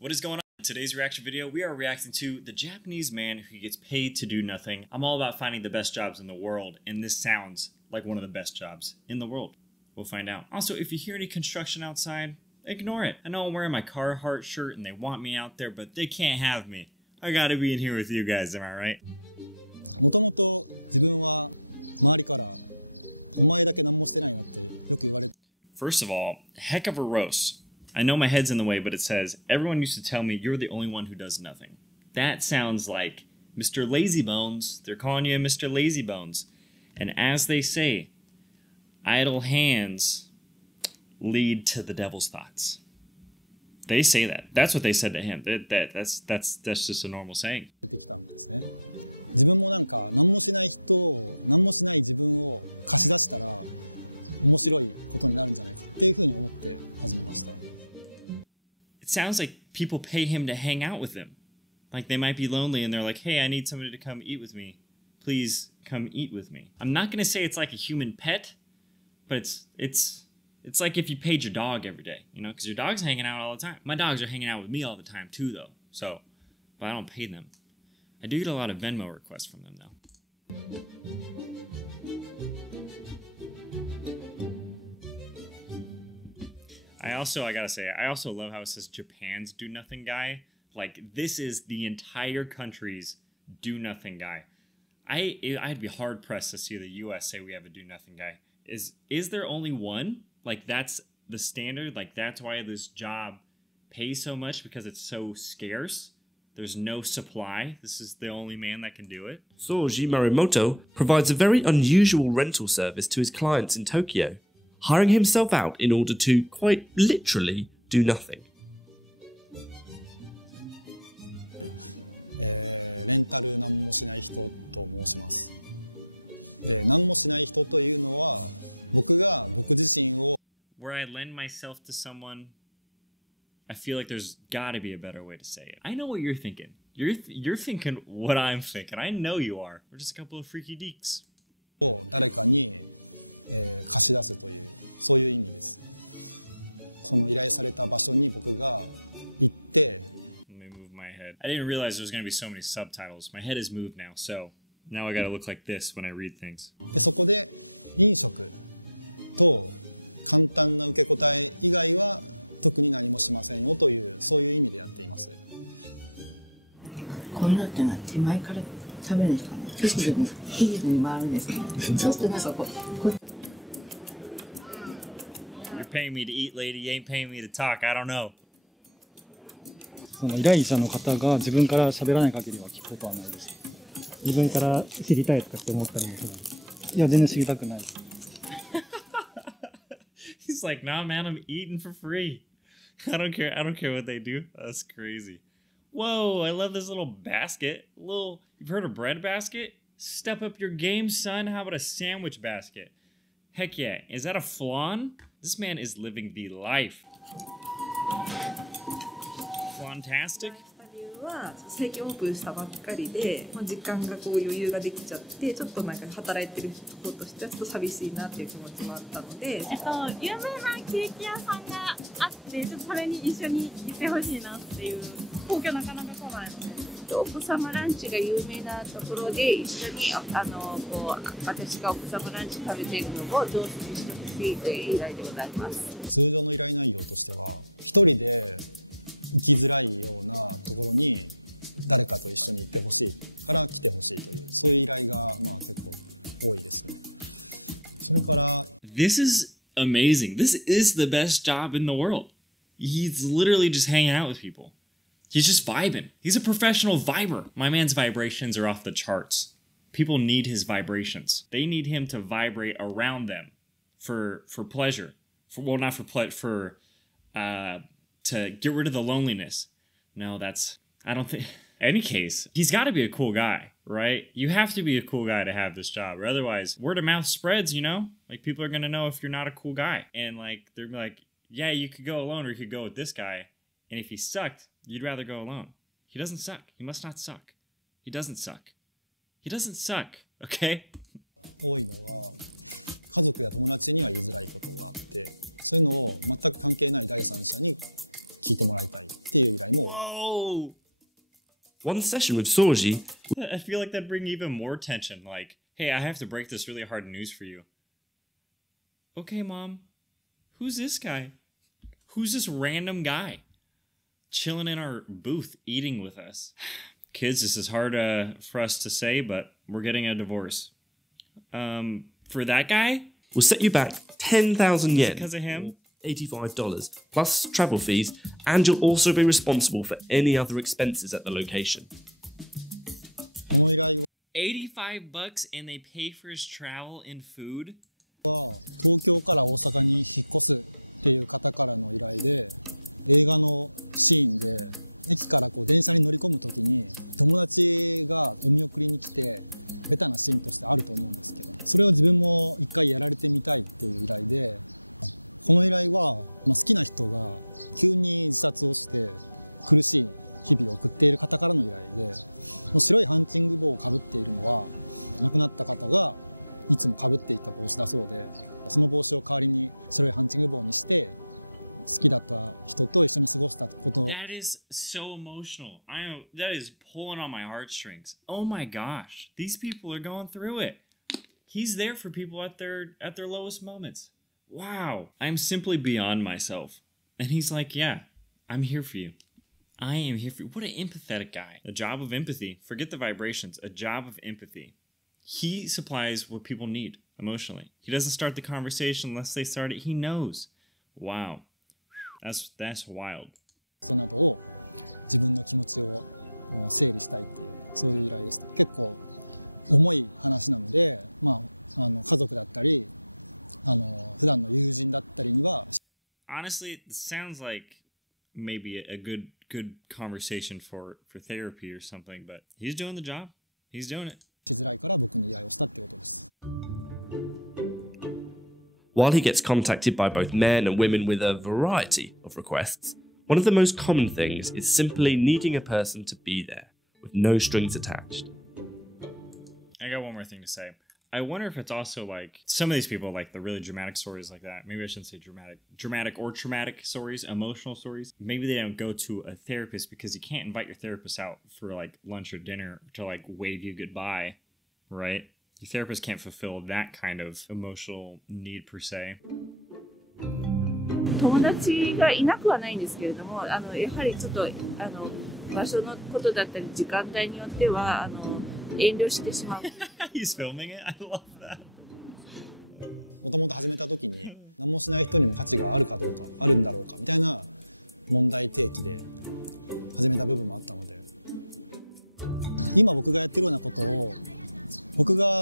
What is going on? In today's reaction video, we are reacting to the Japanese man who gets paid to do nothing. I'm all about finding the best jobs in the world, and this sounds like one of the best jobs in the world. We'll find out. Also, if you hear any construction outside, ignore it. I know I'm wearing my Carhartt shirt and they want me out there, but they can't have me. I gotta be in here with you guys, am I right? First of all, heck of a roast. I know my head's in the way, but it says, everyone used to tell me you're the only one who does nothing. That sounds like Mr. Lazybones. They're calling you Mr. Lazybones. And as they say, idle hands lead to the devil's thoughts. They say that. That's what they said to him. That's just a normal saying. It sounds like people pay him to hang out with them. Like they might be lonely and they're like, hey, I need somebody to come eat with me. Please come eat with me. I'm not going to say it's like a human pet, but it's like if you paid your dog every day, you know, because your dog's hanging out all the time. My dogs are hanging out with me all the time too, though. So, but I don't pay them. I do get a lot of Venmo requests from them, though. I gotta say, I also love how it says Japan's do nothing guy. Like, this is the entire country's do nothing guy. I'd be hard pressed to see the US say we have a do nothing guy. Is there only one? Like, that's the standard? Like, that's why this job pays so much, because it's so scarce? There's no supply? This is the only man that can do it? Soji Marimoto provides a very unusual rental service to his clients in Tokyo, hiring himself out in order to, quite literally, do nothing. Where I lend myself to someone, I feel like there's gotta be a better way to say it. I know what you're thinking. You're thinking what I'm thinking. I know you are. We're just a couple of freaky deeks. Let me move my head. I didn't realize there was gonna be so many subtitles. My head is moved now, so now I gotta look like this when I read things. You're paying me to eat, lady. You ain't paying me to talk. I don't know. その依頼者の方が自分から喋らない限りは聞くことはないです。自分から知りたいとかって思ったりもしない。いや、全然知りたくない。He's like, nah, man, I'm eating for free. I don't care what they do. That's crazy. Whoa, I love this little basket. You've heard of bread basket? Step up your game, son. How about a sandwich basket? Heck yeah. Is that a flan? This man is living the life. Flantastic? は最近オープンしたばっかりで、時間がこう余裕ができちゃって、ちょっとなんか働いてる人としてはちょっと寂しいなっていう気持ちもあったので、有名なケーキ屋さんがあって、ちょっとそれに一緒に行ってほしいなっていう。東京なかなか来ないので。お子様ランチが有名なところで一緒にこう私がお子様ランチ食べているのを上手にしてほしいという依頼でございます。This is amazing. This is the best job in the world. He's literally just hanging out with people. He's just vibing. He's a professional viber. My man's vibrations are off the charts. People need his vibrations. They need him to vibrate around them for pleasure. Not for pleasure, to get rid of the loneliness. No, I don't think... Any case, he's got to be a cool guy, right? You have to be a cool guy to have this job, or otherwise word of mouth spreads, you know? Like, people are going to know if you're not a cool guy. And, like, they're like, yeah, you could go alone or you could go with this guy. And if he sucked, you'd rather go alone. He doesn't suck. He must not suck. He doesn't suck. He doesn't suck, okay? Whoa! One session with Sorji. I feel like that'd bring even more tension. Like, hey, I have to break this really hard news for you. Okay, Mom. Who's this guy? Who's this random guy chilling in our booth eating with us? Kids, this is hard for us to say, but we're getting a divorce. For that guy? Will set you back 10,000 yen. Because of him? $85, plus travel fees, and you'll also be responsible for any other expenses at the location. $85 and they pay for his travel and food? That is so emotional. That is pulling on my heartstrings. Oh my gosh, these people are going through it. He's there for people at their lowest moments. Wow, I'm simply beyond myself. And he's like, yeah, I'm here for you. I am here for you. What an empathetic guy. A job of empathy. Forget the vibrations. A job of empathy. He supplies what people need emotionally. He doesn't start the conversation unless they start it. He knows. Wow. That's wild. Honestly, it sounds like maybe a good conversation for therapy or something, but he's doing the job. He's doing it. While he gets contacted by both men and women with a variety of requests, one of the most common things is simply needing a person to be there, with no strings attached. I got one more thing to say. I wonder if it's also like some of these people, like the really dramatic stories like that. Maybe I shouldn't say dramatic or traumatic stories, emotional stories. Maybe they don't go to a therapist because you can't invite your therapist out for like lunch or dinner to like wave you goodbye, right? Your therapist can't fulfill that kind of emotional need per se. 友達がいなくはないんですけれども、やはりちょっと場所のことだったり時間帯によっては遠慮してしまう。He's filming it. I love that.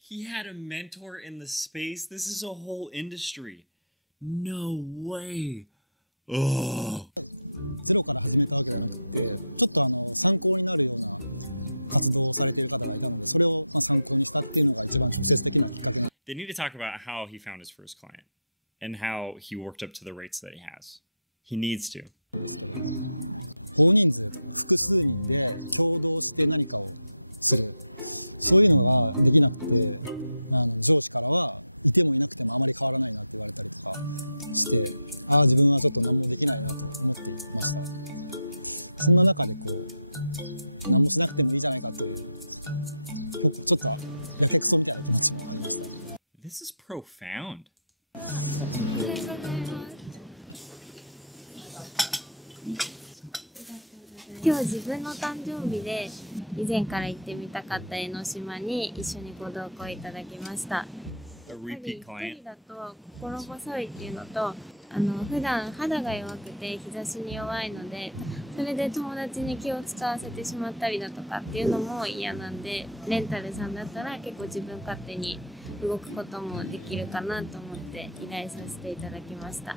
He had a mentor in the space. This is a whole industry. No way. Oh. They need to talk about how he found his first client and how he worked up to the rates that he has. He needs to. This is profound. 今日自分の誕生日で以前から行ってみたかった江ノ島に一緒にご同行いただきました。A repeat 一 client. 人だと心細いっていうのと普段肌が弱くて日差しに弱いのでそれで友達に気を使わせてしまったりだとかっていうのも嫌なんでレンタルさんだったら結構自分勝手に動くこともできるかなと思って依頼させていただきました。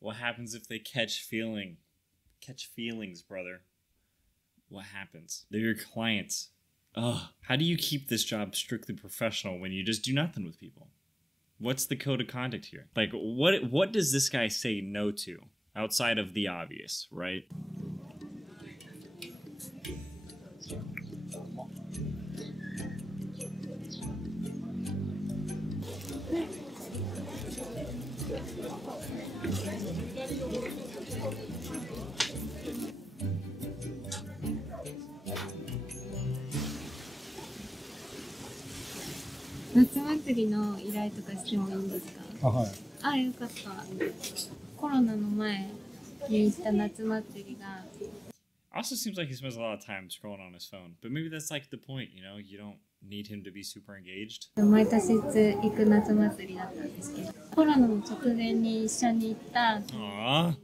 What happens if they catch feelings, brother? What happens? They're your clients. Ugh. How do you keep this job strictly professional when you just do nothing with people? What's the code of conduct here? Like, what does this guy say no to outside of the obvious, right? 夏祭りの依頼とかしてもいいんですか？あ、はい。あ、よかった。コロナの前に行った夏祭りが Also seems like he spends a lot of time scrolling on his phone. But maybe that's like the point, you know? You don't need him to be super engaged. 毎年行く夏祭りだったんですけど、コロナの直前に一緒に行ったAww.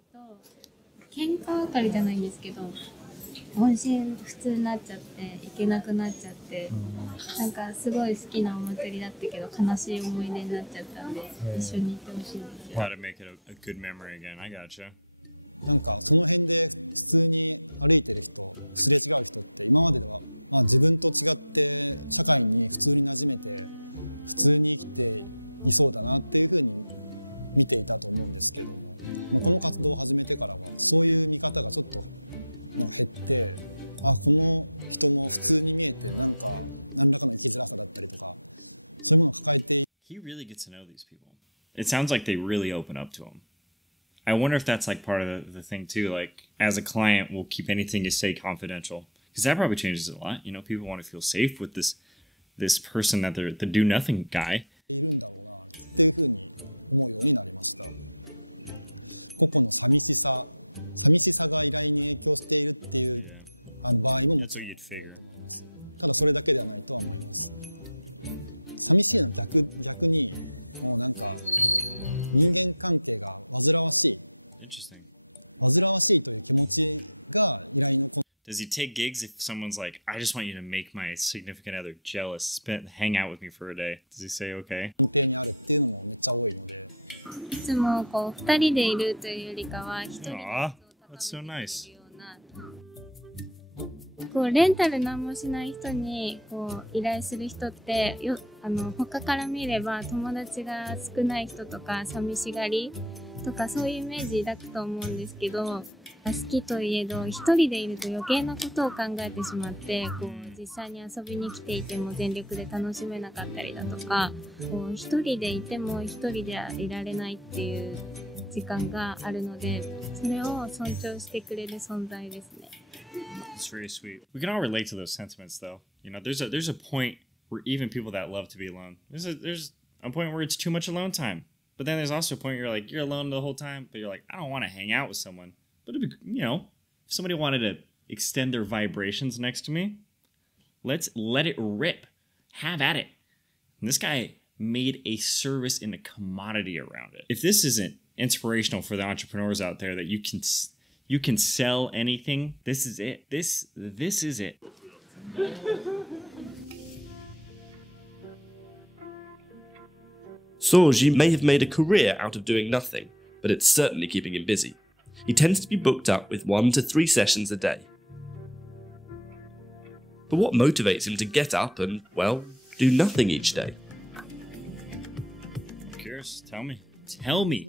喧嘩別れじゃないんですけど、音信不通になっちゃって行けなくなっちゃって、なんかすごい好きなお祭りだったけど悲しい思い出になっちゃったんで、一緒に行ってほしいんですよ。 How to make it a good memory again. I gotcha. He really gets to know these people. It sounds like they really open up to him. I wonder if that's like part of the thing too. Like, as a client, we'll keep anything you say confidential, because that probably changes a lot. You know, people want to feel safe with this person that they're the do nothing guy. Yeah, that's what you'd figure. Interesting. Does he take gigs if someone's like, I just want you to make my significant other jealous, hang out with me for a day? Does he say okay? いつもこう2人でいるというよりかは1人で Aw, that's so nice. こうレンタル何もしない人にこう依頼する人って他から見れば友達が少ない人とか寂しがりとかそういうイメージ抱くと思うんですけど、好きといえど一人でいると余計なことを考えてしまって、こう実際に遊びに来ていても全力で楽しめなかったりだとか、こう一人でいても一人でいられないっていう時間があるので、それを尊重してくれる存在ですね。It's really sweet. We can all relate to those sentiments, though. You know, there's a point where even people that love to be alone, there's a point where it's too much alone time. But then there's also a point where you're alone the whole time, but you're like, I don't want to hang out with someone. But it'd be, you know, if somebody wanted to extend their vibrations next to me, let's let it rip. Have at it. And this guy made a service and a commodity around it. If this isn't inspirational for the entrepreneurs out there that you can sell anything, this is it. This is it. Sorgi may have made a career out of doing nothing, but it's certainly keeping him busy. He tends to be booked up with 1 to 3 sessions a day. But what motivates him to get up and, well, do nothing each day? I'm curious. Tell me. Tell me.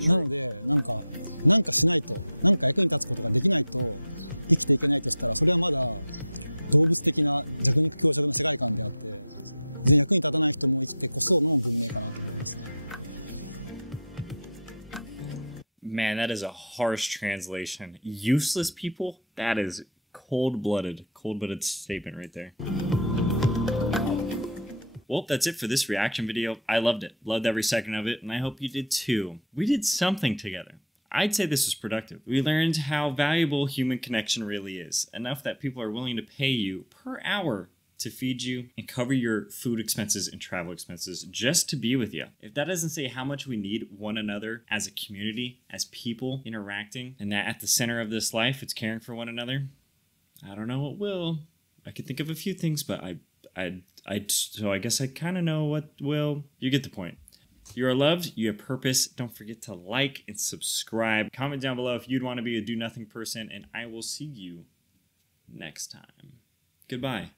True. Man, that is a harsh translation. Useless people? That is cold-blooded statement right there. Well, that's it for this reaction video. I loved it. Loved every second of it, and I hope you did too. We did something together. I'd say this was productive. We learned how valuable human connection really is, enough that people are willing to pay you per hour to feed you and cover your food expenses and travel expenses just to be with you. If that doesn't say how much we need one another as a community, as people interacting, and that at the center of this life, it's caring for one another, I don't know what will. I could think of a few things, but so I guess I kind of know what will. You get the point. You are loved. You have purpose. Don't forget to like and subscribe. Comment down below if you'd want to be a do-nothing person, and I will see you next time. Goodbye.